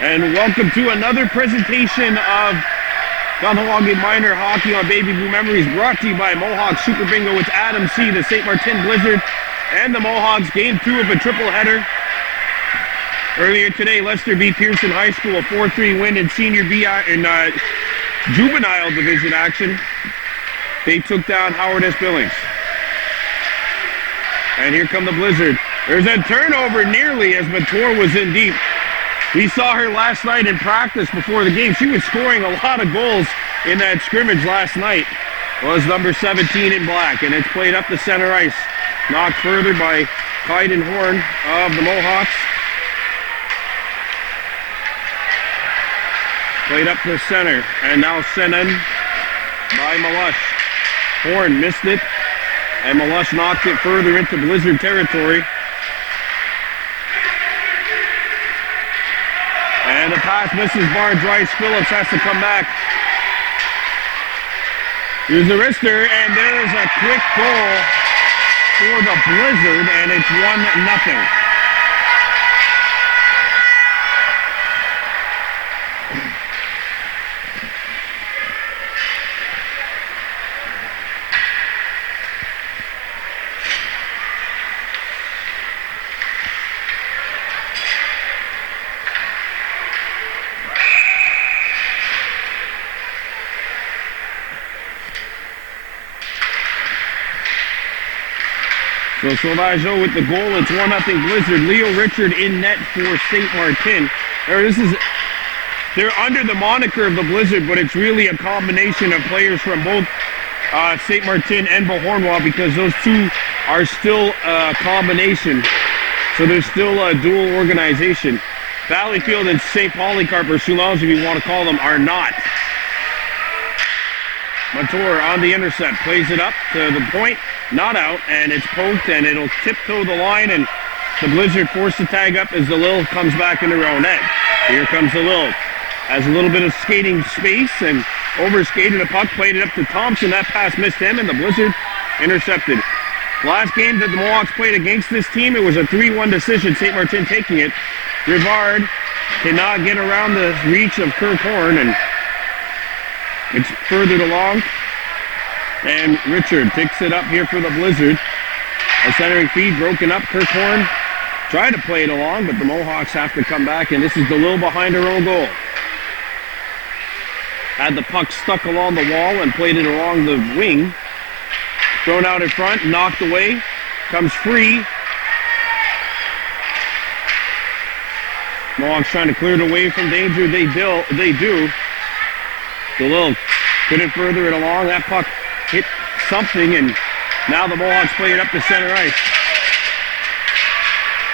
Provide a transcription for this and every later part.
And welcome to another presentation of Kahnawake Minor Hockey on Baby Blue Memories, brought to you by Mohawks Super Bingo with Adam C., the Sainte-Martine Blizzard, and the Mohawks. Game 2 of a triple header. Earlier today, Lester beat Pearson High School, a 4-3 win in senior B in juvenile division action. They took down Howard S. Billings. And here come the Blizzard. There's a turnover nearly as Mator was in deep. We saw her last night in practice before the game. She was scoring a lot of goals in that scrimmage last night. Was number 17 in black, and it's played up the center ice. Knocked further by Kaiden Horn of the Mohawks. Played up the center, and now sent in by Malush. Horn missed it, and Malush knocked it further into Blizzard territory. And the pass misses Barnes-Rice. Phillips has to come back. Here's the wrister, and there's a quick goal for the Blizzard, and it's 1-0. So Sauvageau with the goal. It's 1-0 Blizzard. Leo Richard in net for Sainte-Martine. They're under the moniker of the Blizzard, but it's really a combination of players from both Sainte-Martine and Beauharnois, because those two are still a combination. So there's still a dual organization. Valleyfield and St. Polycarp, or Soulage if you want to call them, are not. Mator on the intercept, plays it up to the point, not out, and it's poked, and it'll tiptoe the line, and the Blizzard forced to tag up as the Lil comes back in their own end. Here comes the Lil. Has a little bit of skating space, and overskated the puck, played it up to Thompson. That pass missed him, and the Blizzard intercepted. Last game that the Mohawks played against this team, it was a 3-1 decision, Sainte-Martine taking it. Rivard cannot get around the reach of Kirk Horn, and it's furthered along, and Richard picks it up here for the Blizzard. A centering feed broken up. Kirk Horn tried to play it along, but the Mohawks have to come back, and this is the Lil behind her own goal. Had the puck stuck along the wall and played it along the wing. Thrown out in front, knocked away, comes free. Mohawks trying to clear it away from danger. They do. The Lil couldn't further it along. That puck hit something, and now the Mohawks play it up the center ice.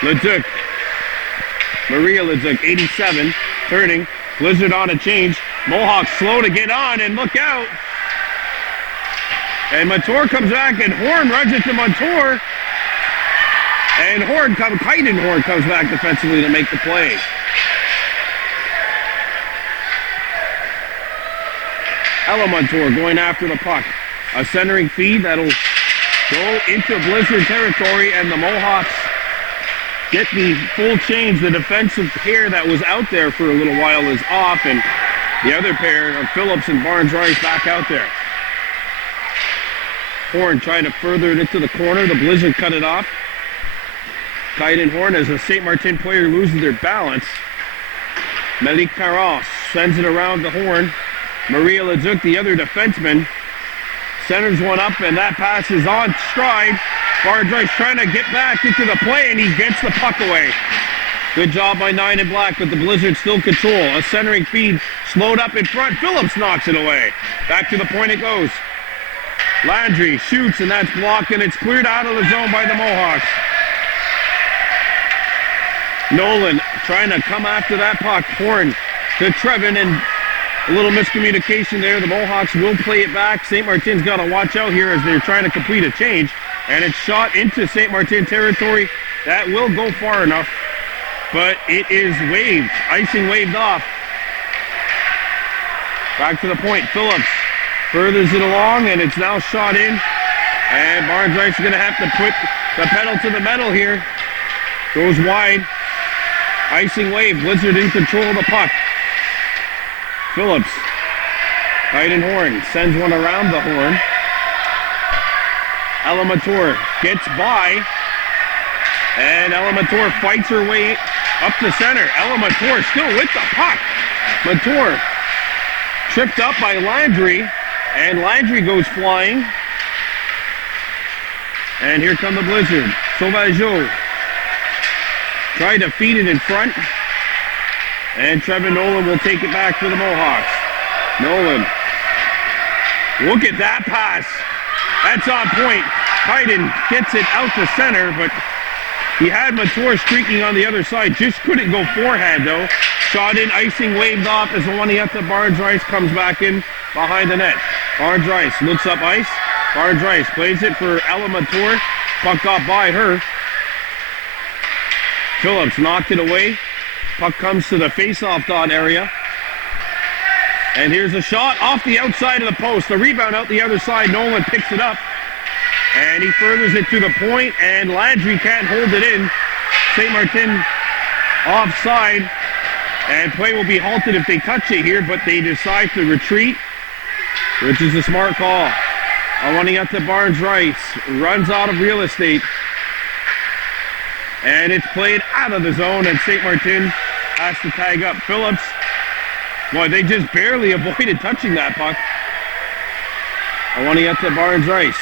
Leduc. Maria Leduc, 87, turning. Blizzard on a change. Mohawks slow to get on, and look out. And Mator comes back, and Horn runs it to Mator. And Kaiden Horn comes back defensively to make the play. Montour going after the puck. A centering feed that'll go into Blizzard territory, and the Mohawks get the full change. The defensive pair that was out there for a little while is off, and the other pair of Phillips and Barnes-Rice back out there. Horn trying to further it into the corner. The Blizzard cut it off. Kaiden Horn, as a Sainte-Martine player, loses their balance. Malik Carras sends it around the Horn. Maria Leduc, the other defenseman, centers one up, and that pass is on stride. Barnes-Rice trying to get back into the play, and he gets the puck away. Good job by 9 in black, but the Blizzard still control. A centering feed slowed up in front. Phillips knocks it away. Back to the point it goes. Landry shoots, and that's blocked, and it's cleared out of the zone by the Mohawks. Nolan trying to come after that puck. Horn to Trevin, and a little miscommunication there. The Mohawks will play it back. Sainte-Martine's got to watch out here as they're trying to complete a change. And it's shot into Sainte-Martine territory. That will go far enough, but it is waved. Icing waved off. Back to the point. Phillips furthers it along, and it's now shot in. And Barnes-Rice is going to have to put the pedal to the metal here. Goes wide. Icing wave, Blizzard in control of the puck. Phillips, Heidenhorn sends one around the horn. Elamator gets by, and Elamator fights her way up the center. Elamator still with the puck. Mator tripped up by Landry, and Landry goes flying. And here come the Blizzard. Sauvageau tried to feed it in front, and Trevor Nolan will take it back for the Mohawks. Nolan, look at that pass. That's on point. Hayden gets it out to center, but he had Mator streaking on the other side. Just couldn't go forehand, though. Shot in, icing waved off as the one he at the Barnes-Rice comes back in behind the net. Barnes-Rice looks up ice. Barnes-Rice plays it for Ella Mator. Puck got by her. Phillips knocked it away. Puck comes to the face-off dot area. And here's a shot off the outside of the post. The rebound out the other side. Nolan picks it up. And he furthers it to the point, and Landry can't hold it in. Sainte-Martine offside. And play will be halted if they touch it here, but they decide to retreat, which is a smart call. Running up to Barnes-Rice. Runs out of real estate. And it's played out of the zone, and Sainte-Martine has to tag up. Phillips, boy, they just barely avoided touching that puck. Running up to Barnes-Rice.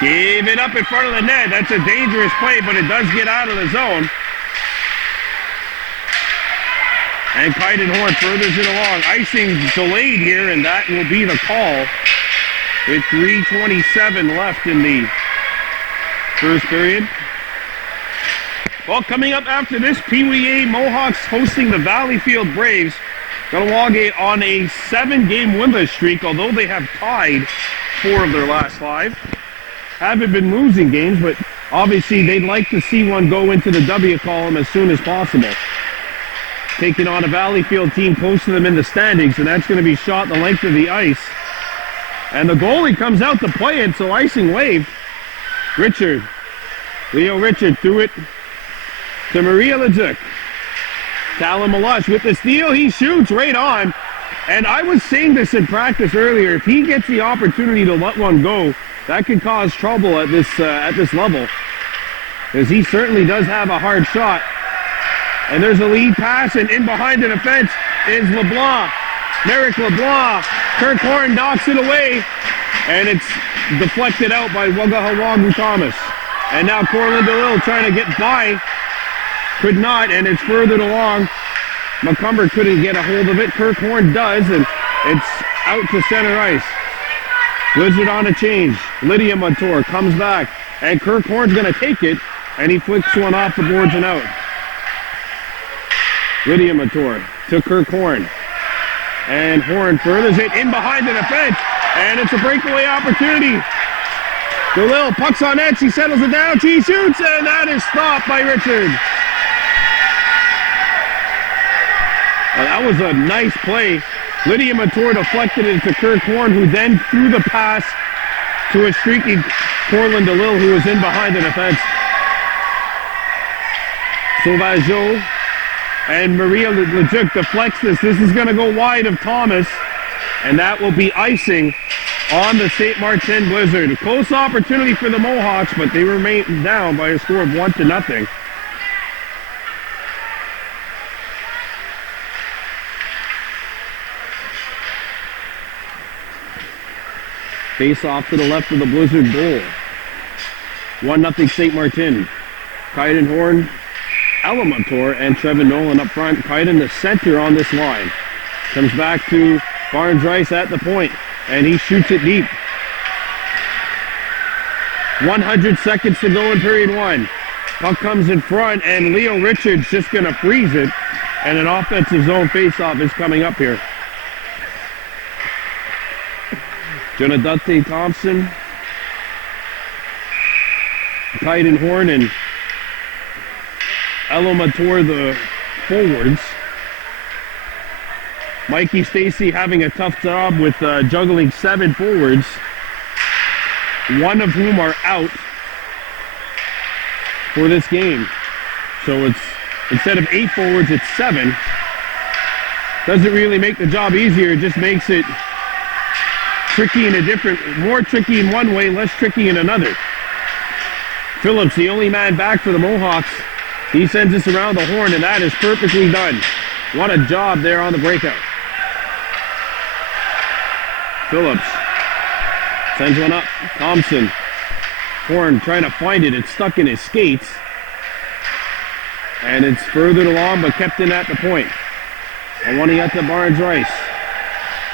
Gave it up in front of the net. That's a dangerous play, but it does get out of the zone. And Heidenhorn furthers it along. Icing delayed here, and that will be the call. With 3:27 left in the first period. Well, coming up after this, PWA Mohawks hosting the Valleyfield Braves. Kahnawake on a 7-game winless streak, although they have tied 4 of their last 5. Haven't been losing games, but obviously they'd like to see one go into the W column as soon as possible. Taking on a Valleyfield team close to them in the standings, and that's going to be shot the length of the ice. And the goalie comes out to play it, so icing waved. Leo Richard threw it to Maria Leduc. Talon Malush with the steal, he shoots right on. And I was saying this in practice earlier, if he gets the opportunity to let one go, that could cause trouble at this level. Because he certainly does have a hard shot. And there's a lead pass, and in behind the defense is LeBlanc. Merrick LeBlanc. Kirk Horn knocks it away, and it's deflected out by Wagahawagu Thomas. And now Corlin DeLille trying to get by. Could not, and it's furthered along. McCumber couldn't get a hold of it. Kirk Horn does, and it's out to center ice. Blizzard on a change. Lydia Montour comes back, and Kirk Horn's going to take it, and he flicks one off the boards and out. Lydia Montour to Kirk Horn. And Horn furthers it in behind the defense, and it's a breakaway opportunity. DeLille pucks on net, she settles it down, she shoots, and that is stopped by Richard. That was a nice play. Lydia Montour deflected it to Kirk Horn, who then threw the pass to a streaky Corlin DeLille, who was in behind the defense. Sauvageau and Maria Leduc deflects this. This is going to go wide of Thomas, and that will be icing on the Sainte-Martine Blizzard. A close opportunity for the Mohawks, but they remain down by a score of 1-0. Face off to the left of the Blizzard goal. 1-0 Sainte-Martine. Heidenhorn, Elamator, and Trevin Nolan up front. Kaiden the center on this line. Comes back to Barnes-Rice at the point, and he shoots it deep. 100 seconds to go in period 1. Puck comes in front, and Leo Richards just going to freeze it, and an offensive zone faceoff is coming up here. Jonadate Thompson, Heidenhorn, and Elamator the forwards. Mikey Stacy having a tough job with juggling 7 forwards, one of whom are out for this game. So it's Instead of 8 forwards, it's 7. Doesn't really make the job easier, it just makes it tricky in a different, more tricky in one way, less tricky in another. Phillips, the only man back for the Mohawks, he sends us around the horn, and that is perfectly done. What a job there on the breakout. Phillips sends one up. Thompson. Horn trying to find it. It's stuck in his skates. And it's furthered along, but kept in at the point. And one at the Barnes Rice.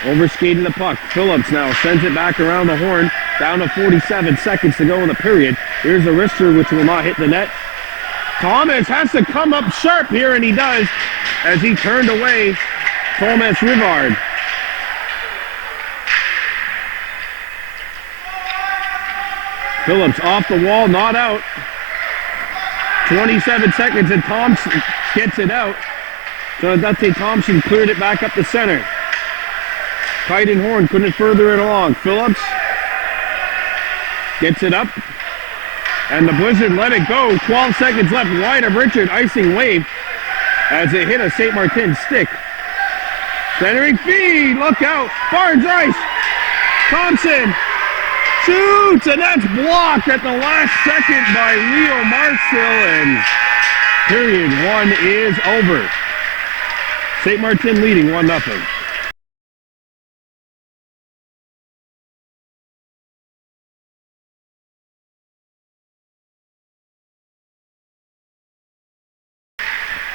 Overskating the puck. Phillips now sends it back around the horn. Down to 47 seconds to go in the period. Here's a wrister which will not hit the net. Thomas has to come up sharp here, and he does, as he turned away Thomas Rivard. Phillips off the wall, not out. 27 seconds, and Thompson gets it out. So Dante Thompson cleared it back up the center. Tight Horn couldn't further it along. Phillips gets it up. And the Blizzard let it go. 12 seconds left wide of Richard. Icing wave as it hit a Sainte-Martine stick. Centering feed. Look out. Barnes Rice. Thompson shoots. And that's blocked at the last second by Leo Marcel. And period 1 is over. Sainte-Martine leading 1-0.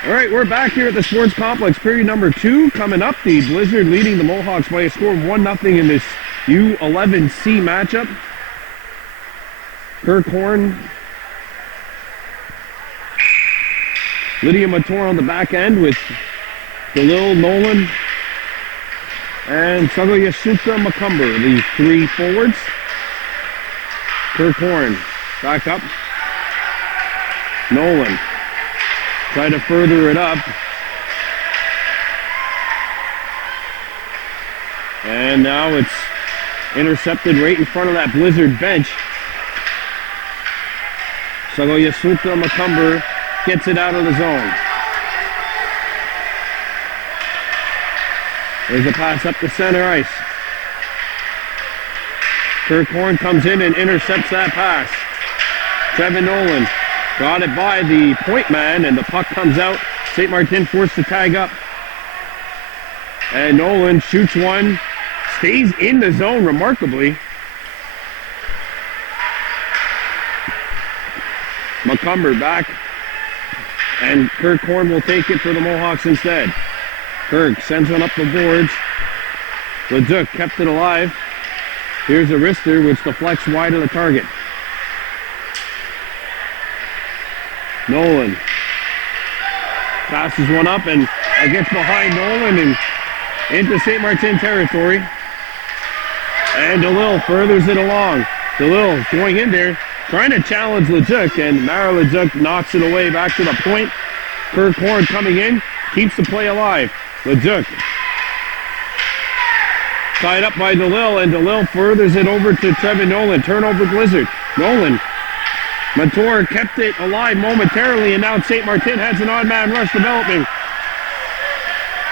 All right, we're back here at the Sports Complex. Period number 2 coming up. The Blizzard leading the Mohawks by a score of 1-0 in this U11C matchup. Kirk Horn. Lydia Mator on the back end with DeLille, Nolan, and Sagoyasuka Macumber, the 3 forwards. Kirk Horn back up. Nolan. Try to further it up. And now it's intercepted right in front of that Blizzard bench. Sagoyasuka Macumber gets it out of the zone. There's a pass up the center ice. Kirk Horn comes in and intercepts that pass. Trevin Nolan got it by the point man, and the puck comes out. Sainte-Martine forced to tag up. And Nolan shoots one. Stays in the zone remarkably. Macumber back. And Kirk Horn will take it for the Mohawks instead. Kirk sends one up the boards. Leduc kept it alive. Here's a wrister which deflects wide of the target. Nolan passes one up and gets behind Nolan and into Sainte-Martine territory. And DeLille furthers it along. DeLille going in there, trying to challenge Leduc, and Mara Leduc knocks it away back to the point. Kirk Horn coming in, keeps the play alive. Leduc tied up by DeLille, and DeLille furthers it over to Trevin Nolan. Turnover Blizzard. Nolan. Mator kept it alive momentarily, and now Sainte-Martine has an odd-man rush developing.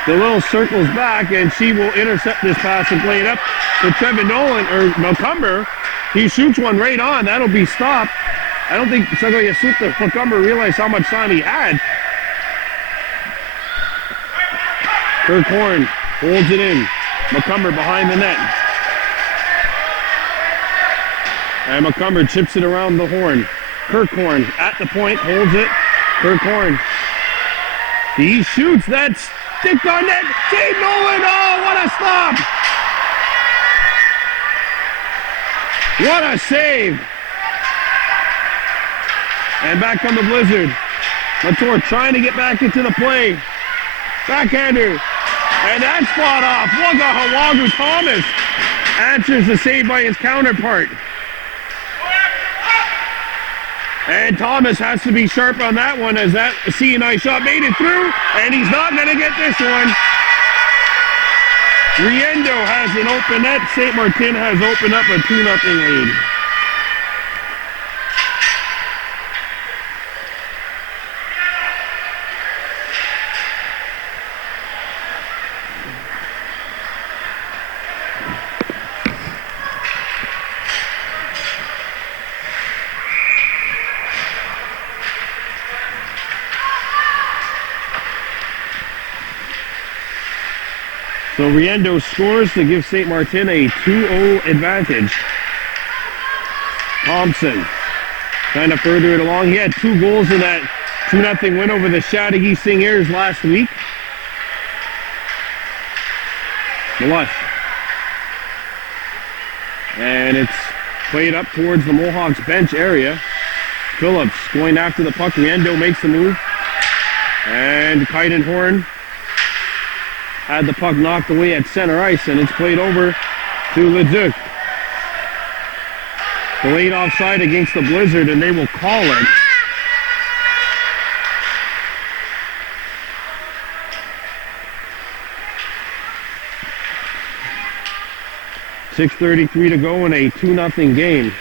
DeLille circles back, and she will intercept this pass and play it up to Trevin Nolan, or Macumber. He shoots one right on. That'll be stopped. I don't think Sagoyasuka Macumber realized how much time he had. Kirk Horn holds it in. Macumber behind the net. And Macumber chips it around the horn. Kirk Horn at the point, holds it. Kirk Horn. He shoots that stick on net. Save Nolan. Oh, what a stop! What a save! And back on the Blizzard. Mator trying to get back into the play. Backhander. And that's fought off. Wagga Hawagu Thomas answers the save by his counterpart. And Thomas has to be sharp on that one, as that CNI shot made it through, and he's not going to get this one. Riendo has an open net. Sainte-Martine has opened up a 2-0 lead. So Riendo scores to give Sainte-Martine a 2-0 advantage. Thompson trying to further it along. He had 2 goals in that 2-0 win over the Chateauguay Singers last week. Blush. And it's played up towards the Mohawks bench area. Phillips going after the puck. Riendo makes the move. And Kahnawake had the puck knocked away at center ice, and it's played over to Leduc. Delayed offside against the Blizzard, and they will call it. .6:33 to go in a 2-0 game.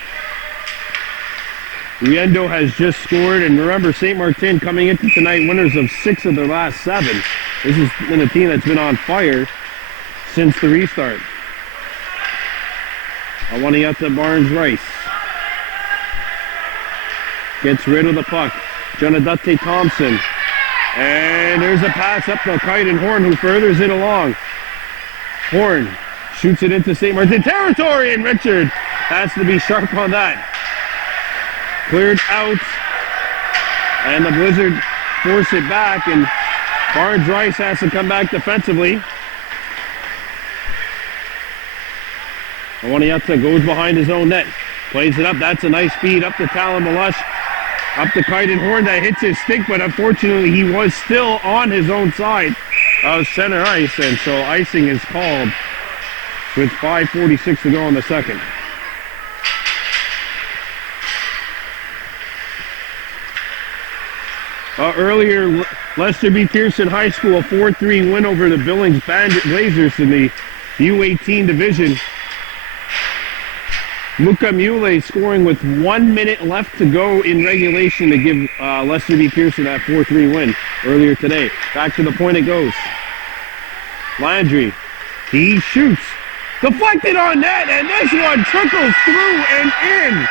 Riendo has just scored, and remember, Sainte-Martine coming into tonight winners of 6 of their last 7. This has been a team that's been on fire since the restart. Awaniata Barnes-Rice gets rid of the puck. Jonadate Thompson. And there's a pass up to Kahnawake, who furthers it along. Horn shoots it into Sainte-Martine territory, and Richard has to be sharp on that. Cleared out, and the Blizzard force it back, and Barnes-Rice has to come back defensively. Awaniata goes behind his own net, plays it up. That's a nice feed up to Talon Malush, up to Kahnawake. That hits his stick, but unfortunately he was still on his own side of center ice, and so icing is called with 5:46 to go in the second. Earlier, Lester B. Pearson High School, a 4-3 win over the Billings Blazers in the U18 division. Luca Mule scoring with 1 minute left to go in regulation to give Lester B. Pearson that 4-3 win earlier today. Back to the point it goes. Landry, he shoots. Deflected on net, and this one trickles through and in.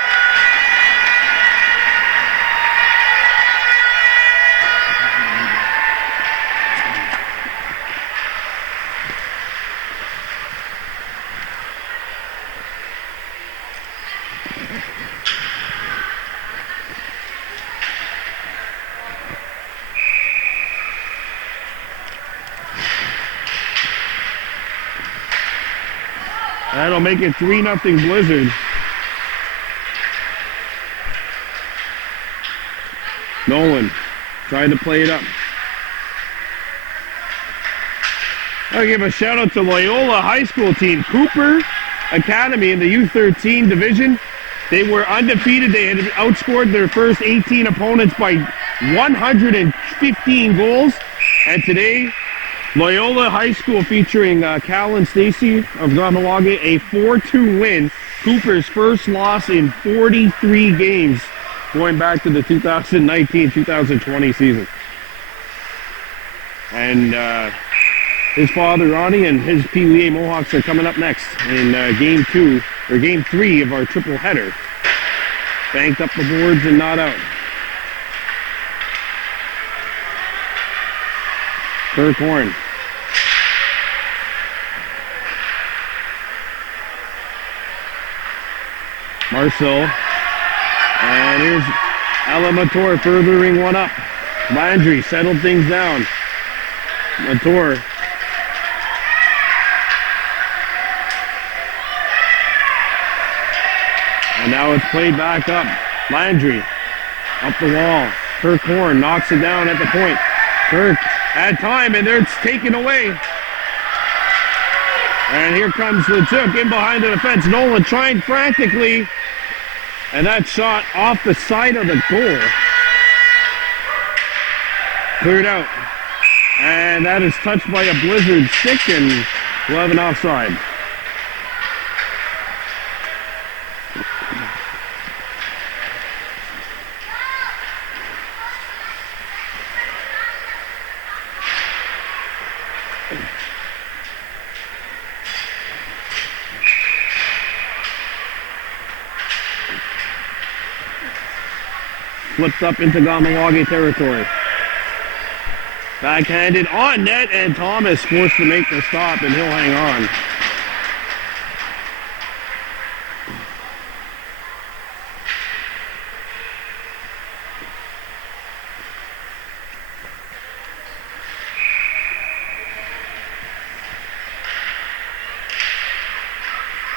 That'll make it 3-0 Blizzard. Nolan tried to play it up. I'll give a shout out to Loyola High School team. Cooper Academy in the U13 division. They were undefeated. They had outscored their first 18 opponents by 115 goals. And today, Loyola High School featuring Cal and Stacy of Kahnawake, a 4-2 win. Cooper's first loss in 43 games going back to the 2019-2020 season. And his father, Ronnie, and his Pee-wee Mohawks are coming up next in game 3 of our triple header. Banked up the boards and not out. Kirk Horn. Marcel. And here's Alamator furthering one up. Landry settled things down. Mator. And now it's played back up. Landry up the wall. Kirk Horn knocks it down at the point. Kirk had time, and there it's taken away. And here comes Leduc in behind the defense. Nolan trying frantically. And that shot off the side of the goal. Cleared out. And that is touched by a Blizzard stick, and we'll have an offside. Flipped up into Kahnawake territory. Backhanded on net, and Thomas forced to make the stop, and he'll hang on.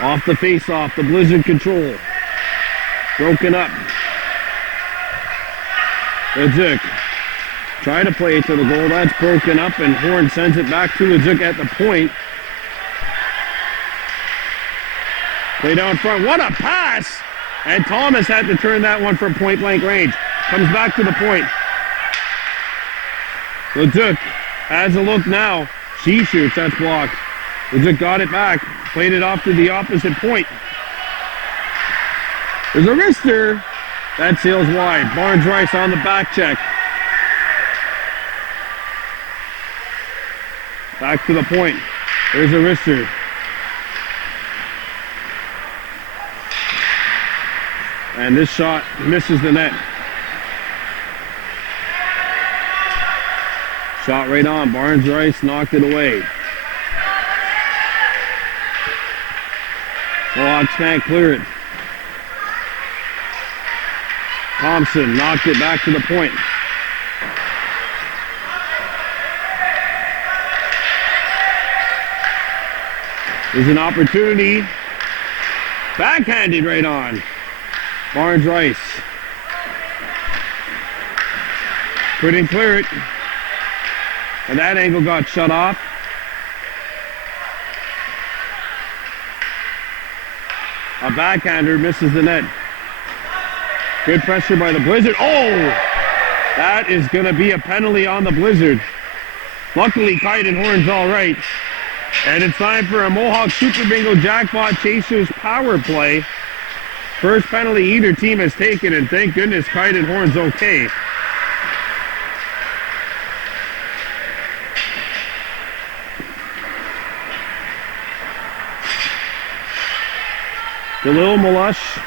Off the face-off, the Blizzard control. Broken up. Leduc trying to play it to the goal. That's broken up, and Horn sends it back to Leduc at the point. Play down front. What a pass! And Thomas had to turn that one from point-blank range. Comes back to the point. Leduc has a look now. She shoots. That's blocked. Leduc got it back. Played it off to the opposite point. There's a wrister. That sails wide. Barnes-Rice on the back check. Back to the point. There's a wrister. And this shot misses the net. Shot right on. Barnes-Rice knocked it away. Mohawks can't clear it. Thompson knocked it back to the point. There's an opportunity. Backhanded right on. Barnes-Rice. Couldn't clear it. And that angle got shut off. A backhander misses the net. Good pressure by the Blizzard. Oh! That is going to be a penalty on the Blizzard. Luckily, Kite Horn's all right. And it's time for a Mohawk Super Bingo Jackpot Chasers power play. First penalty either team has taken, and thank goodness Kite Horn's okay. Khalil Malush,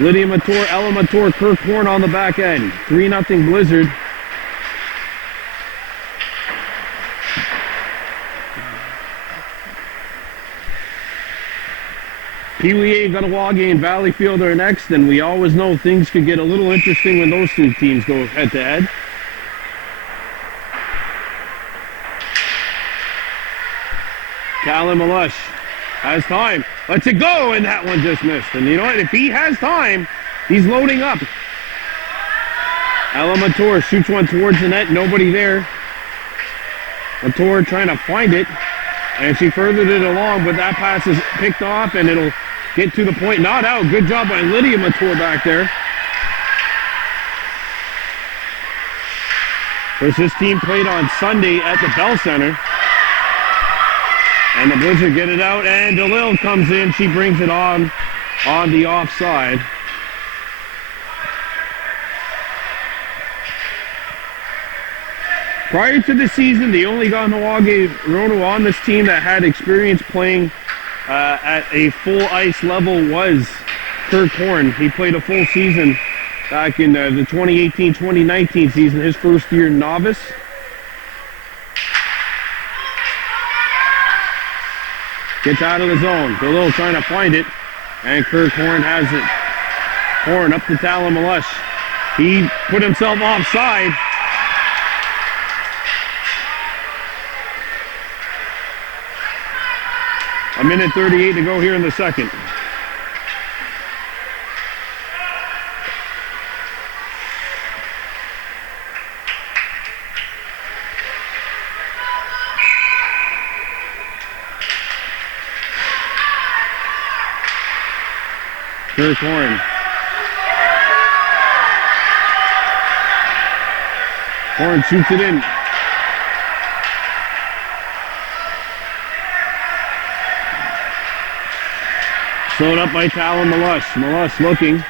Lydia Mator, Ella Mator, Kirk Horn on the back end. 3-0 Blizzard. Peewee, Kahnawake, and Valleyfield are next, and we always know things could get a little interesting when those two teams go head-to-head. Callum Malush has time. Lets it go, and that one just missed. And you know what? If he has time, he's loading up. Ella Mator shoots one towards the net. Nobody there. Mator trying to find it. And she furthered it along, but that pass is picked off, and it'll get to the point. Not out. Good job by Lydia Mator back there. Because this team played on Sunday at the Bell Center. And the Blizzard get it out, and DeLille comes in. She brings it on the offside. Prior to the season, the only Kahnawake Rono on this team that had experience playing at a full ice level was Kirk Horn. He played a full season back in the 2018-2019 season, his first year novice. Gets out of the zone. DeLille trying to find it. And Kirk Horn has it. Horn up to Talon Malush. He put himself offside. A minute 38 to go here in the second. Kirk Horn. Horn shoots it in. Slowed up by Talon Malush. Malush looking.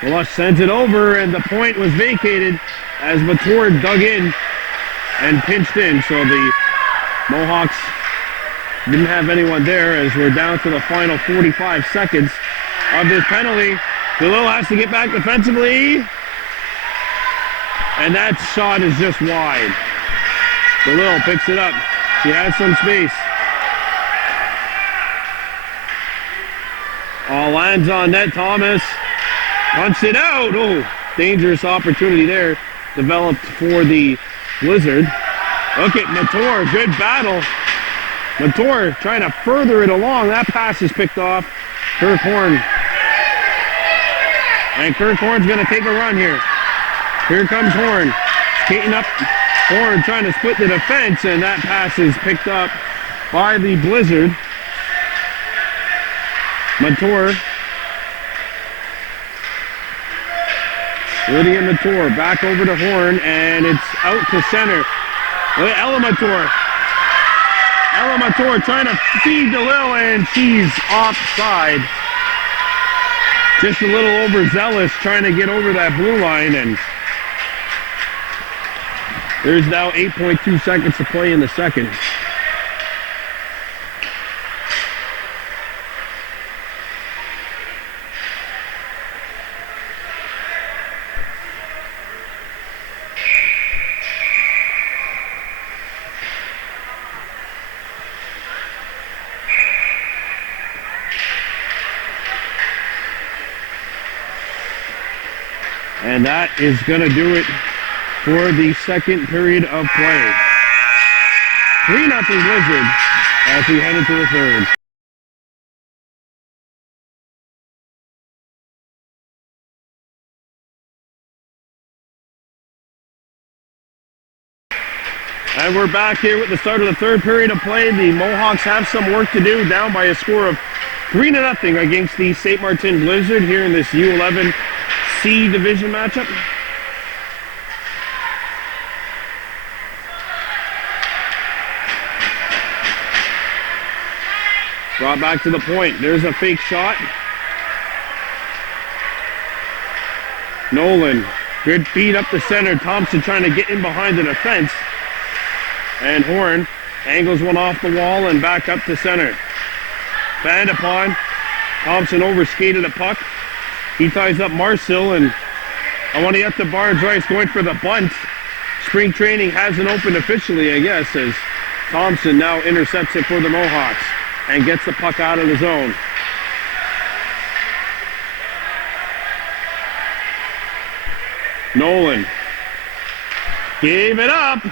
Malush sends it over, and the point was vacated as Mator dug in and pinched in. So the Mohawks didn't have anyone there as we're down to the final 45 seconds of this penalty. DeLille has to get back defensively. And that shot is just wide. DeLille picks it up. She has some space. Lands on net. Thomas punched it out. Oh, dangerous opportunity there developed for the Blizzard. Look at Mator, good battle. Mator trying to further it along. That pass is picked off. Kirk Horn. And Kirk Horn's going to take a run here. Here comes Horn. Skating up. Horn trying to split the defense, and that pass is picked up by the Blizzard. Mator. Lydia Mator back over to Horn, and it's out to center. Ella Mator. Ella Mator trying to feed DeLille, and she's offside. Just a little overzealous trying to get over that blue line, and there's now 8.2 seconds to play in the second. And that is going to do it for the second period of play. 3-0 Blizzard as we head into the third. And we're back here with the start of the third period of play. The Mohawks have some work to do, down by a score of 3-0 against the Sainte-Martine Blizzard here in this U11 C division matchup. Brought back to the point. There's a fake shot. Nolan, good feed up the center. Thompson trying to get in behind the defense. And Horn angles one off the wall and back up to center. Fanned upon. Thompson overskated a puck. He ties up Marcel, and I want to get to Barnes-Rice going for the bunt. Spring training hasn't opened officially, I guess, as Thompson now intercepts it for the Mohawks and gets the puck out of the zone. Nolan gave it up,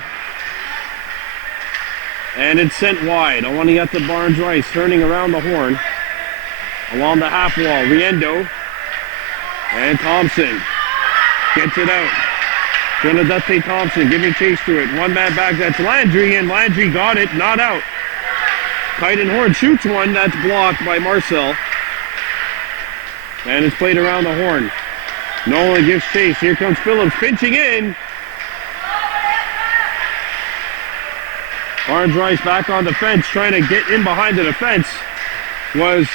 and it's sent wide. I want to get to Barnes-Rice, turning around the horn along the half wall. Riendo. And Thompson gets it out. Trinidad Thompson giving chase to it. One man back, that's Landry, and Landry got it, not out. Titan Horn shoots one, that's blocked by Marcel. And it's played around the horn. Nolan gives chase. Here comes Phillips pinching in. Barnes-Rice back on the fence, trying to get in behind the defense. Was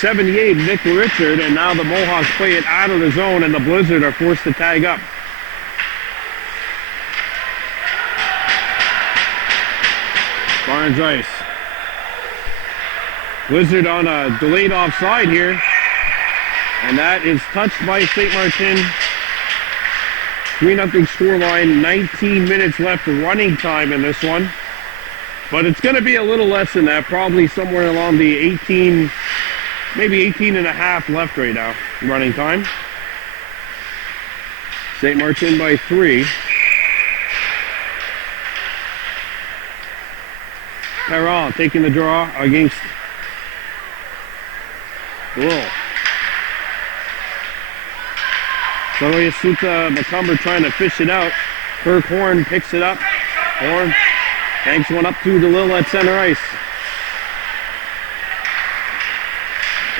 78, Nick Richard, and now the Mohawks play it out of the zone, and the Blizzard are forced to tag up. Barnes-Rice. Blizzard on a delayed offside here, and that is touched by Sainte-Martine. 3-0 scoreline, 19 minutes left of running time in this one. But it's going to be a little less than that, probably somewhere along the 18, maybe 18 and a half left right now, running time. Sainte-Martine by 3. Perron taking the draw against Bull. Soyasuta McCumber trying to fish it out. Kirk Horn picks it up. Horn banks one up to DeLille at center ice.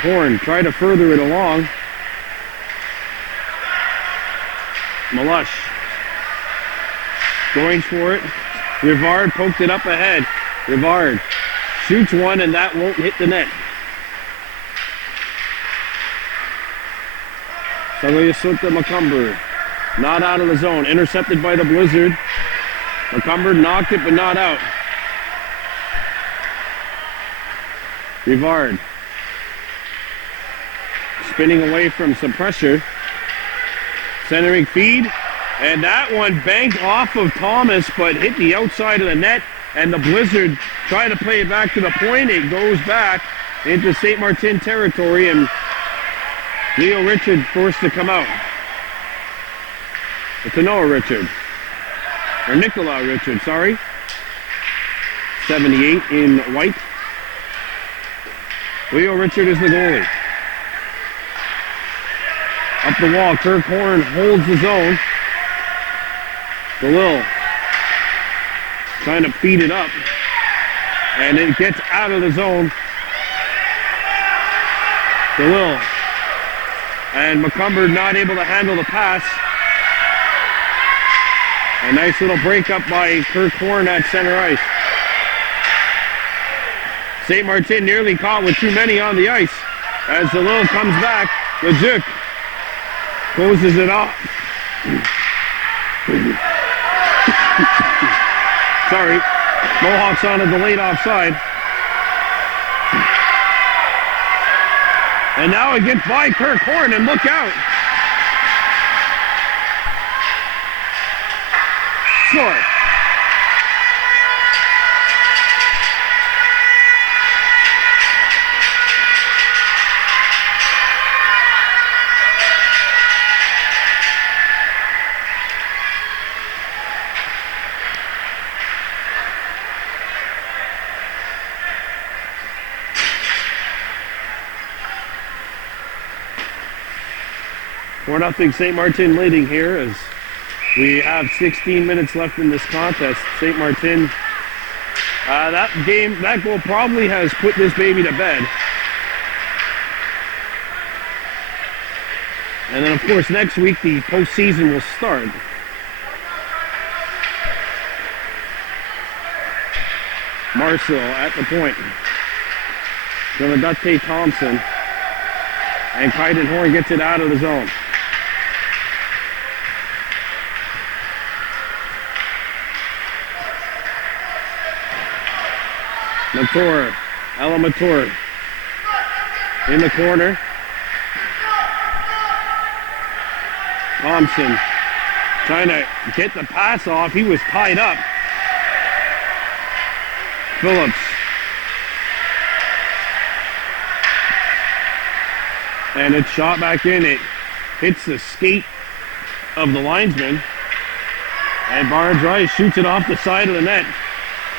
Horn tried to further it along. Malush going for it. Rivard poked it up ahead. Rivard shoots one, and that won't hit the net. Soyasuta McCumber not out of the zone. Intercepted by the Blizzard. McCumber knocked it, but not out. Rivard spinning away from some pressure. Centering feed, And that one banked off of Thomas, but hit the outside of the net. And the Blizzard trying to play it back to the point. It goes back into Sainte-Martine territory, and Leo Richard forced to come out. It's a Noah Richard. Or Nicola Richard, sorry. 78 in white. Leo Richard is the goalie. Up the wall, Kirk Horn holds the zone. DeLille trying to feed it up. And it gets out of the zone. DeLille. And McCumber not able to handle the pass. A nice little break up by Kirk Horn at center ice. Sainte-Martine nearly caught with too many on the ice. As DeLille comes back, Leduc closes it off. Sorry, Mohawks on a delayed offside. And now it gets by Kirk Horn, and look out. Score. We're nothing Sainte-Martine leading here as we have 16 minutes left in this contest. Sainte-Martine, that goal probably has put this baby to bed. And then of course next week the postseason will start. Marcel at the point. Jonadate Thompson. And Kaiden Horn gets it out of the zone. Mator, Ella Mator in the corner. Thompson trying to get the pass off. He was tied up. Phillips. And it's shot back in. It hits the skate of the linesman. And Barnes Rice shoots it off the side of the net.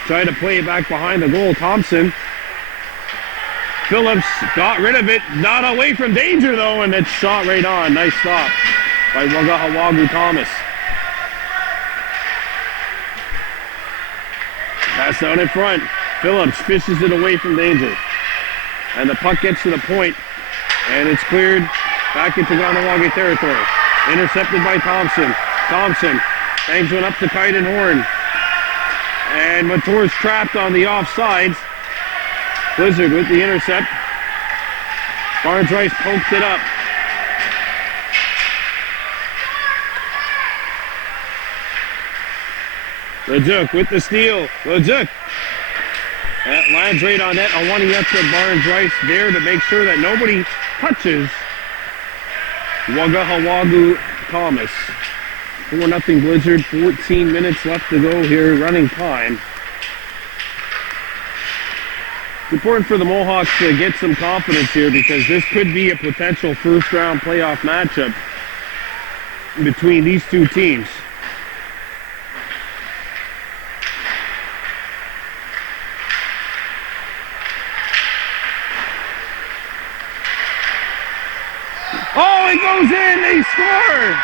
Trying to play it back behind the goal. Thompson. Phillips got rid of it. Not away from danger though, and it's shot right on. Nice stop by Wagahawagu Thomas. Pass down in front. Phillips fishes it away from danger. And the puck gets to the point. And it's cleared back into Kahnawake territory. Intercepted by Thompson. Thompson bangs one up to Kaiden Horn. And Mator's trapped on the offsides. Blizzard with the intercept. Barnes Rice pokes it up. Leduc with the steal. Leduc. That lands right on net. I want to get to Barnes Rice there to make sure that nobody touches Wagahawagu Thomas. 4-0 Blizzard, 14 minutes left to go here, running time. It's important for the Mohawks to get some confidence here because this could be a potential first-round playoff matchup between these two teams. Oh, it goes in, they score!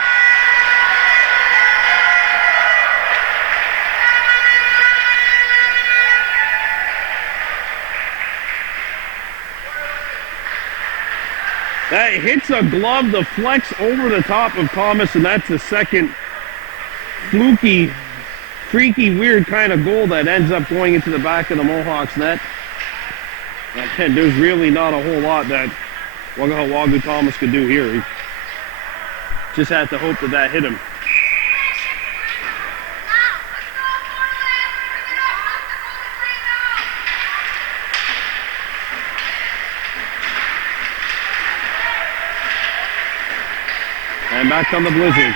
That hits a glove, the flex over the top of Thomas, and that's the second fluky, freaky, weird kind of goal that ends up going into the back of the Mohawks net. And there's really not a whole lot that Wagahawagu Thomas could do here. He just had to hope that that hit him. And back on the Blizzard.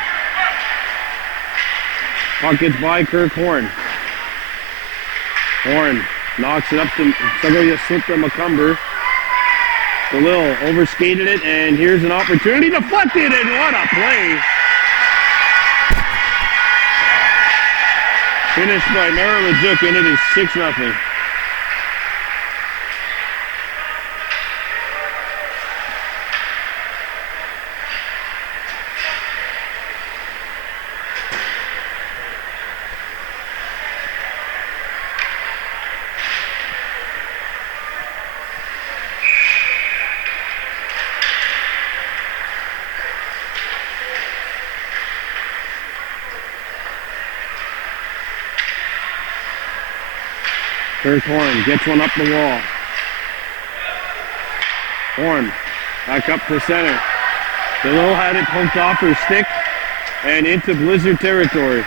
Puck gets by Kirk Horn. Horn knocks it up to Macumber. DeLille overskated it, and here's an opportunity, deflected, and what a play. Finished by Leduc, and it is 6-0. Kirk Horn gets one up the wall. Horn back up to center. DeLille had it poked off her stick and into Blizzard territory.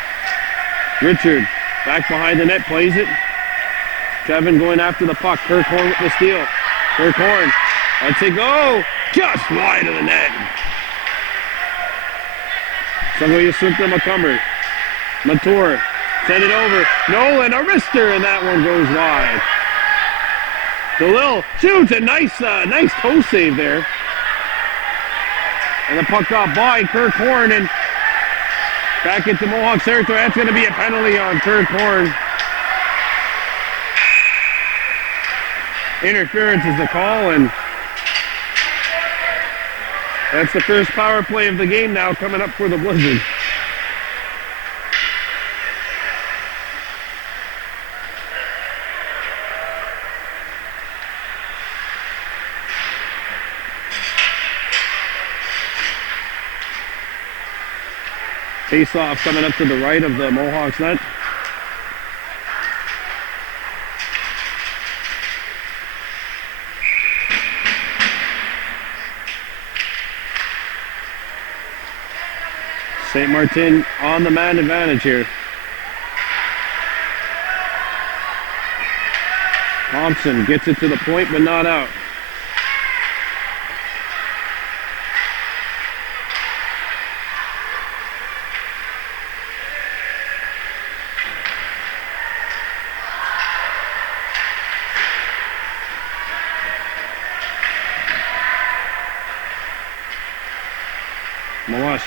Richard back behind the net, plays it. Kevin going after the puck. Kirk Horn with the steal. Kirk Horn, let's it go. Just wide of the net. Macumber. Mature. Send it over. Nolan, a wrister, and that one goes wide. DeLille shoots a nice toe save there. And the puck got by Kirk Horn and back into Mohawks territory. That's going to be a penalty on Kirk Horn. Interference is the call, and that's the first power play of the game now coming up for the Blizzard. Face-off coming up to the right of the Mohawks net. Sainte-Martine on the man advantage here. Thompson gets it to the point, but not out.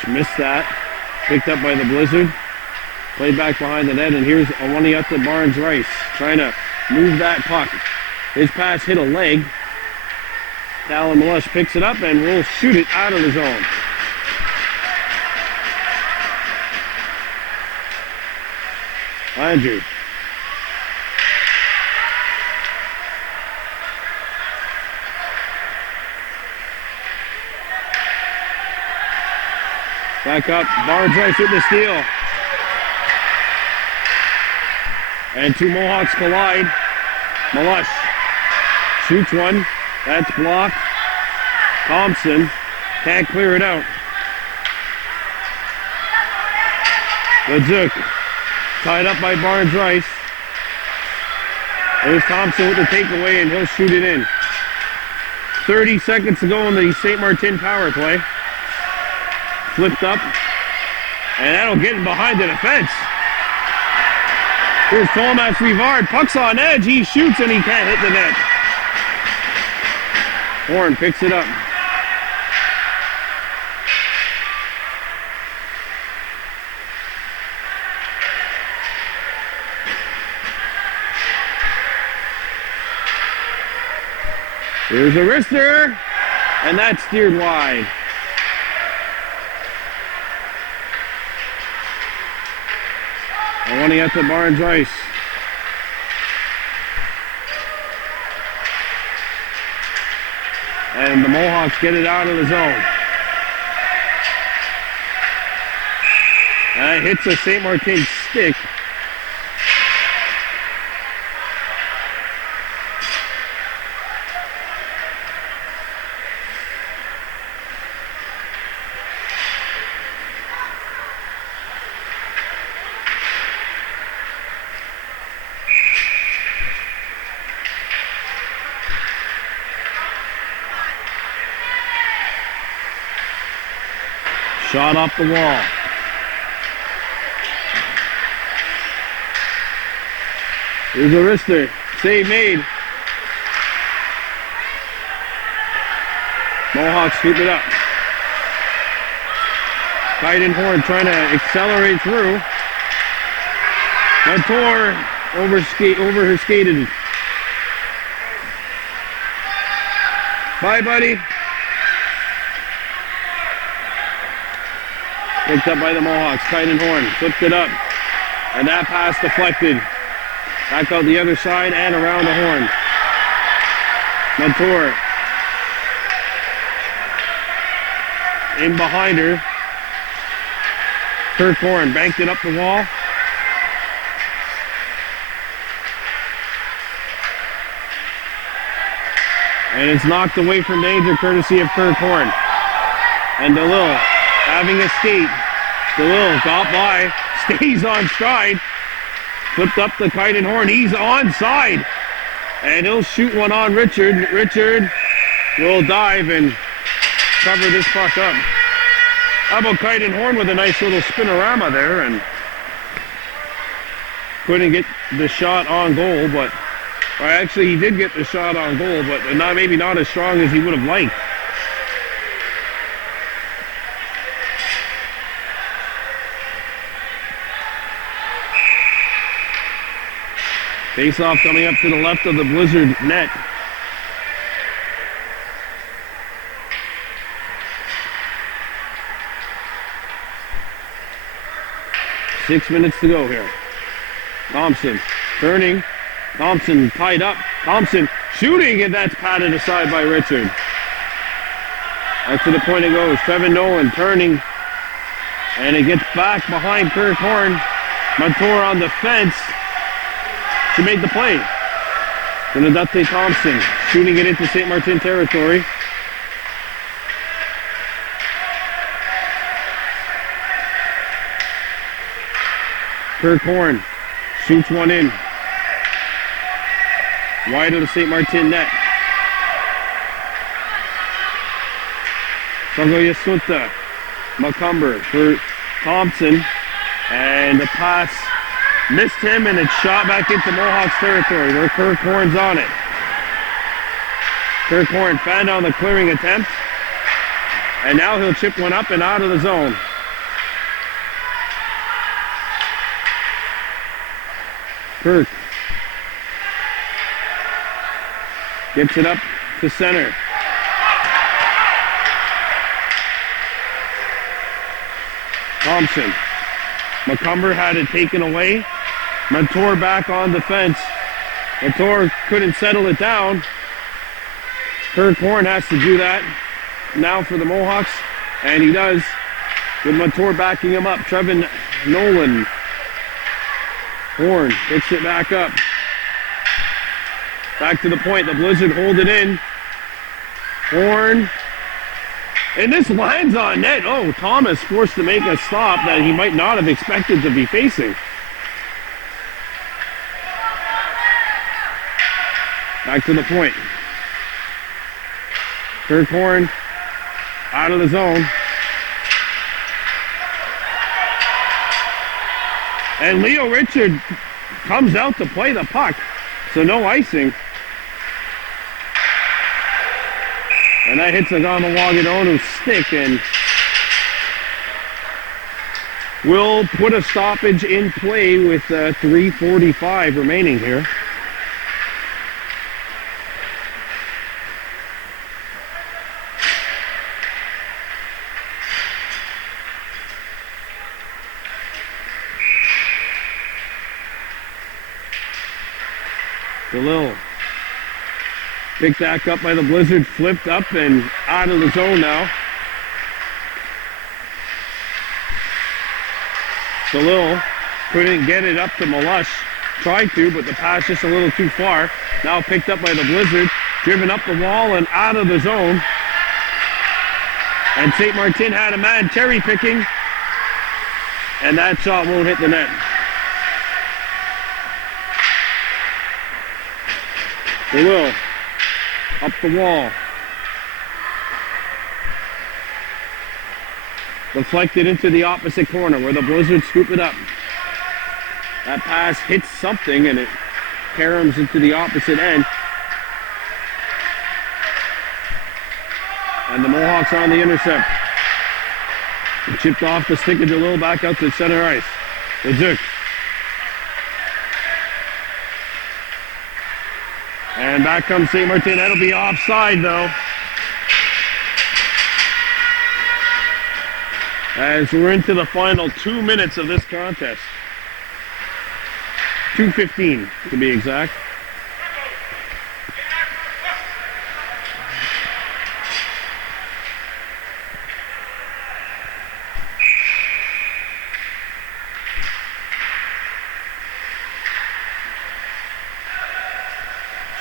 Missed that. Picked up by the Blizzard. Played back behind the net, and here's Awaniata Barnes-Rice trying to move that puck. His pass hit a leg. Talon Malush picks it up and will shoot it out of the zone. Andrew. Back up, Barnes-Rice with the steal. And two Mohawks collide. Malush shoots one. That's blocked. Thompson can't clear it out. Leduc tied up by Barnes-Rice. There's Thompson with the takeaway, and he'll shoot it in. 30 seconds to go in the Sainte-Martine power play. Flipped up, and that'll get him behind the defense. Here's Thomas Rivard, puck's on edge, he shoots and he can't hit the net. Horn picks it up. Here's a wrister, and that's steered wide. Running at the Barnes-Rice. And the Mohawks get it out of the zone. And it hits a Sainte-Martine stick. Shot off the wall. Here's a wrister. Save made. Mohawks scoop it up. Kahnawake trying to accelerate through. Montour over her skated. Bye, buddy. Picked up by the Mohawks. Kahnawake flipped it up. And that pass deflected. Back out the other side and around the horn. Montour. In behind her. Kirkhorn banked it up the wall. And it's knocked away from danger courtesy of Kirkhorn. And DeLille having a skate. DeLille got by, stays on stride. Flipped up the Kahnawake. He's onside. And he'll shoot one on Richard. Richard will dive and cover this puck up. How about Kahnawake with a nice little spinorama there, and couldn't get the shot on goal, but or actually he did get the shot on goal, but maybe not as strong as he would have liked. Face-off coming up to the left of the Blizzard net. Six minutes to go here. Thompson turning. Thompson tied up. Thompson shooting, and that's patted aside by Richard. That's to the point it goes. Trevin Nolan turning. And it gets back behind Kirkhorn. Montour on the fence. She made the play. Benedette Thompson shooting it into Sainte-Martine territory. Kirkhorn shoots one in. Wide of the Sainte-Martine net. Sangoyasunta. Macumber for Thompson. And the pass missed him, and it's shot back into Mohawks territory where Kirkhorn's on it. Kirkhorn found on the clearing attempt. And now he'll chip one up and out of the zone. Kirk gets it up to center. Thompson. Macumber had it taken away. Montour back on defense. Montour couldn't settle it down. Kirkhorn has to do that now for the Mohawks, and he does, with Montour backing him up. Trevin Nolan. Horn picks it back up. Back to the point. The Blizzard hold it in. Horn. And this lands on net. Oh, Thomas forced to make a stop that he might not have expected to be facing. Back to the point. Kirkhorn out of the zone. And Leo Richard comes out to play the puck. So no icing. And that hits Kahnawake stick and will put a stoppage in play with 3:45 remaining here. DeLille picked back up by the Blizzard, flipped up and out of the zone now. DeLille couldn't get it up to Malush. Tried to, but the pass just a little too far. Now picked up by the Blizzard, driven up the wall and out of the zone. And Sainte-Martine had a man cherry picking, and that shot won't hit the net. They will. Up the wall. Deflected into the opposite corner where the Blizzard scoop it up. That pass hits something and it caroms into the opposite end. And the Mohawks on the intercept. Chipped off the stick of DeLille back out to center ice. Leduc. And back comes Sainte-Martine. That'll be offside though. As we're into the final 2 minutes of this contest. 2:15 to be exact.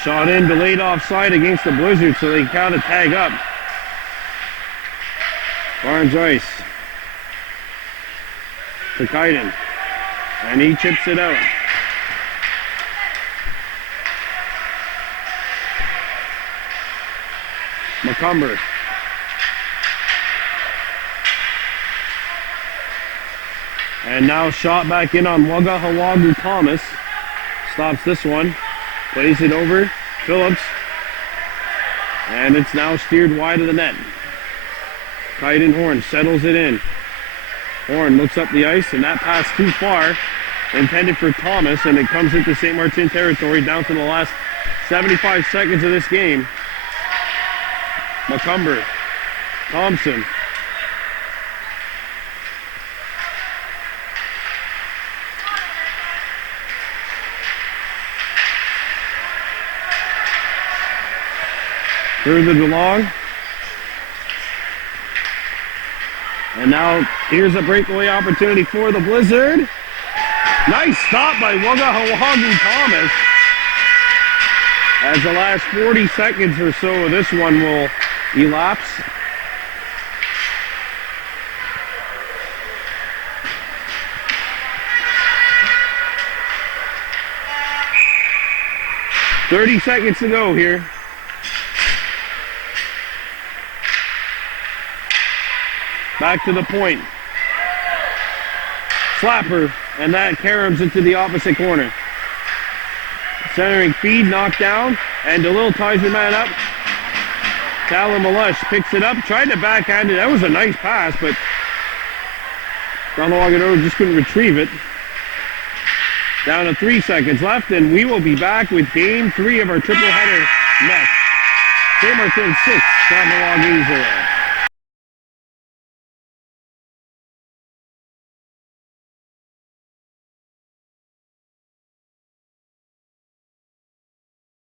Shot in, delayed offside against the Blizzard, so they count a tag up. Barnes ice to Kaiden, and he chips it out. McCumber. And now shot back in on Wagahawagu Thomas. Stops this one. Plays it over. Phillips. And it's now steered wide of the net. Kaiden Horn settles it in. Horn looks up the ice, and that pass too far. Intended for Thomas, and it comes into Sainte-Martine territory down to the last 75 seconds of this game. McCumber. Thompson. Further along. And now here's a breakaway opportunity for the Blizzard. Nice stop by Wagahawagu Thomas. As the last 40 seconds or so of this one will elapse. "30 seconds to go here. Back to the point. Slapper, and that caroms into the opposite corner. Centering feed knocked down, and DeLille ties her man up. Callum Malesh picks it up, tried to backhand it. That was a nice pass, but Kahnawake just couldn't retrieve it. Down to 3 seconds left, and we will be back with game 3 of our triple header next. Sainte-Martine 6, Kahnawake 0.